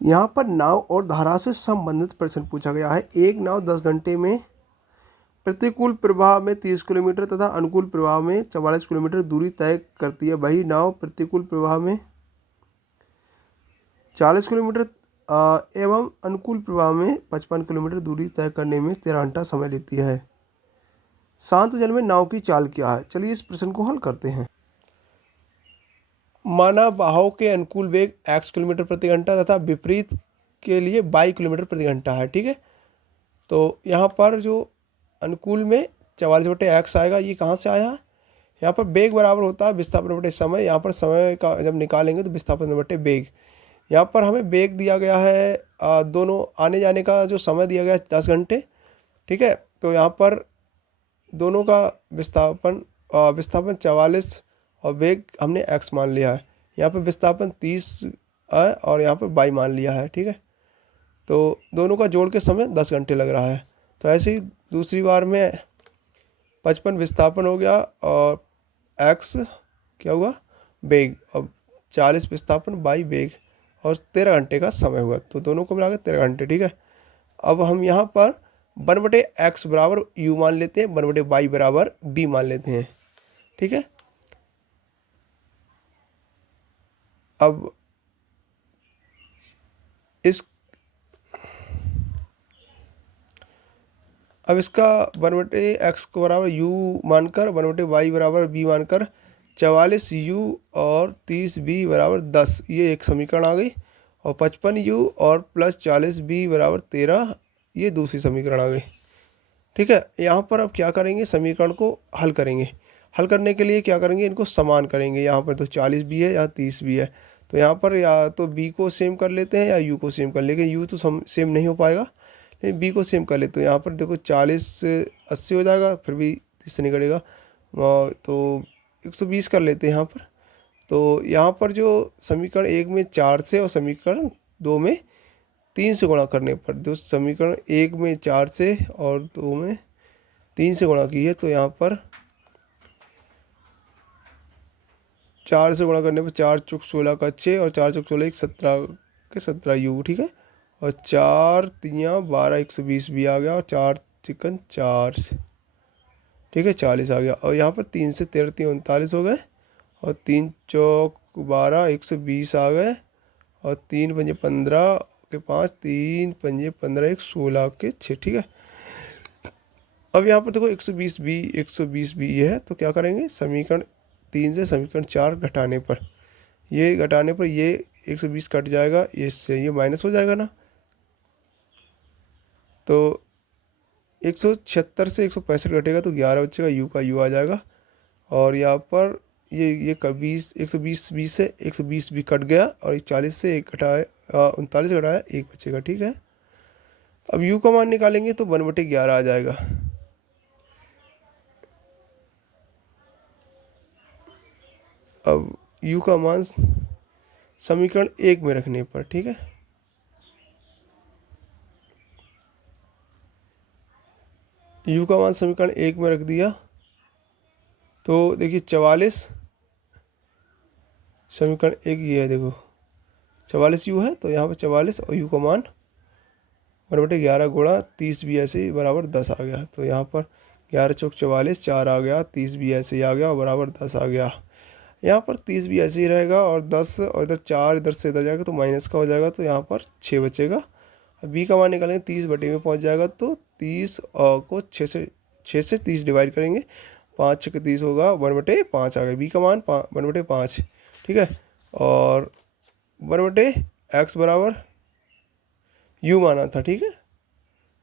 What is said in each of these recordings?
यहाँ पर नाव और धारा से संबंधित प्रश्न पूछा गया है। एक नाव 10 घंटे में प्रतिकूल प्रवाह में 30 किलोमीटर तथा अनुकूल प्रवाह में 44 किलोमीटर दूरी तय करती है। वही नाव प्रतिकूल प्रवाह में 40 किलोमीटर एवं अनुकूल प्रवाह में 55 किलोमीटर दूरी तय करने में 13 घंटा समय लेती है। शांत जल में नाव की चाल क्या है? चलिए इस प्रश्न को हल करते हैं। माना बहाव के अनुकूल वेग x किलोमीटर प्रति घंटा तथा विपरीत के लिए y किलोमीटर प्रति घंटा है। ठीक है, तो यहाँ पर जो अनुकूल में 44/x आएगा, ये कहाँ से आया? यहाँ पर वेग बराबर होता है विस्थापन बटे समय। यहाँ पर समय का जब निकालेंगे तो विस्थापन बटे वेग। यहाँ पर हमें वेग दिया गया है, दोनों आने जाने का जो समय दिया गया है 10 घंटे। ठीक है, तो यहाँ पर दोनों का विस्थापन 44 और वेग हमने x मान लिया है। यहाँ पर विस्थापन 30 है और यहाँ पर y मान लिया है। ठीक है, तो दोनों का जोड़ के समय 10 घंटे लग रहा है। तो ऐसे ही दूसरी बार में 55 विस्थापन हो गया और x क्या हुआ? वेग, और 40 विस्थापन y वेग, और 13 घंटे का समय हुआ। तो दोनों को मिलाकर 13 घंटे। ठीक है, अब हम यहाँ पर 1/x बराबर u मान लेते हैं, 1/y बराबर b मान लेते हैं। ठीक है, अब इसका 1/x को बराबर u मानकर 1/y बराबर b मानकर 44u और 30b बराबर 10, ये एक समीकरण आ गई। और 55u और प्लस 40b बराबर 13, ये दूसरी समीकरण आ गई। ठीक है, यहाँ पर अब क्या करेंगे? समीकरण को हल करेंगे। हल करने के लिए क्या करेंगे? इनको समान करेंगे। यहाँ पर तो 40 भी है, यहाँ 30 भी है, तो यहाँ पर या तो b को सेम कर लेते हैं या u को सेम कर लेंगे। u तो सेम नहीं हो पाएगा, लेकिन b को सेम कर लेते हैं। यहाँ पर देखो 40 से 80 हो जाएगा, फिर भी 30 से निकलेगा, तो 120 कर लेते हैं यहाँ पर। तो यहाँ पर जो समीकरण 1 में 4 से और समीकरण 2 में 3 से गुणा करने पर, जो समीकरण 1 में 4 से और 2 में 3 से गुणा की है, तो यहाँ पर 4 से गुणा करने पर 4 चौक 16 का 6 और 4 चौक 16 17 के 17u। ठीक है, और 4 तियाँ 12, 120 भी आ गया, और 4 चिकन 4, ठीक है 40 आ गया। और यहाँ पर 3 से 13 39 हो गए, और 3 चौक 12, 120 आ गए, और 3 पंजे 15 के 5, 3 पंजे 15, 1 16 के 6। ठीक है, अब यहाँ पर देखो 120 भी ये है, तो क्या करेंगे? समीकरण 3 से समीकरण 4 घटाने पर, ये घटाने पर ये 120 कट जाएगा, इससे ये माइनस हो जाएगा ना, तो 176 से 165 घटेगा तो 11 बचेगा, यू का यू आ जाएगा। और यहाँ पर ये 120 से 120 भी कट गया, और 40 से 1 घटाया 39 घटाया 1 बचेगा। ठीक है, अब u का मान निकालेंगे तो 1/11 आ जाएगा। अब u का मान समीकरण 1 में रखने पर, ठीक है, u का मान समीकरण 1 में रख दिया, तो देखिए 44 समीकरण 1 ये है, देखो 44 u है, तो यहाँ पर 44 और u का मान 1/11 गुणा 30 भी ऐसे ही बराबर 10 आ गया। तो यहाँ पर 11 चौक 44, 4 आ गया, 30 भी ऐसे ही आ गया और बराबर 10 आ गया। यहाँ पर 30 भी ऐसे ही रहेगा, और 10 और इधर 4 इधर से इधर जाएगा तो माइनस का हो जाएगा, तो यहाँ पर 6 बचेगा। अब b का मान निकालेंगे, 30 बटे में पहुँच जाएगा, तो 30 को 6 से 30 डिवाइड करेंगे, 5 6 30 होगा, 1/5 आ गया। b का मान 1/5, ठीक है, और 1/x बराबर u माना था। ठीक है,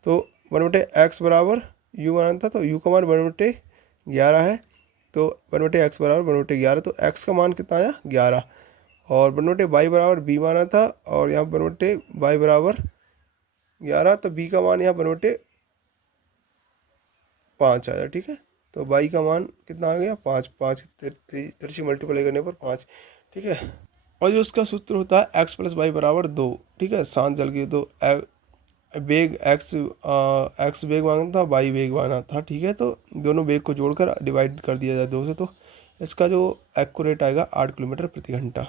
तो 1/x बराबर u माना था, तो u का मान 1/11 है, तो 1/x बराबर 1/11, तो x का मान कितना आया? 11। और 1/y बराबर b माना था, और यहाँ 1/y बराबर 11, तो b का मान यहाँ 1/5 आया। ठीक है, तो y का मान कितना आ गया? 5, 5 तिरछी मल्टीप्लाई करने पर 5। ठीक है, और जो उसका सूत्र होता है x + y बराबर 2। ठीक है, शांत जल की, तो वेग x वेग मांगा था, y वेग माना था। ठीक है, तो दोनों वेग को जोड़कर डिवाइड कर दिया जाए 2 से, तो इसका जो एक्यूरेट आएगा 8 किलोमीटर प्रति घंटा।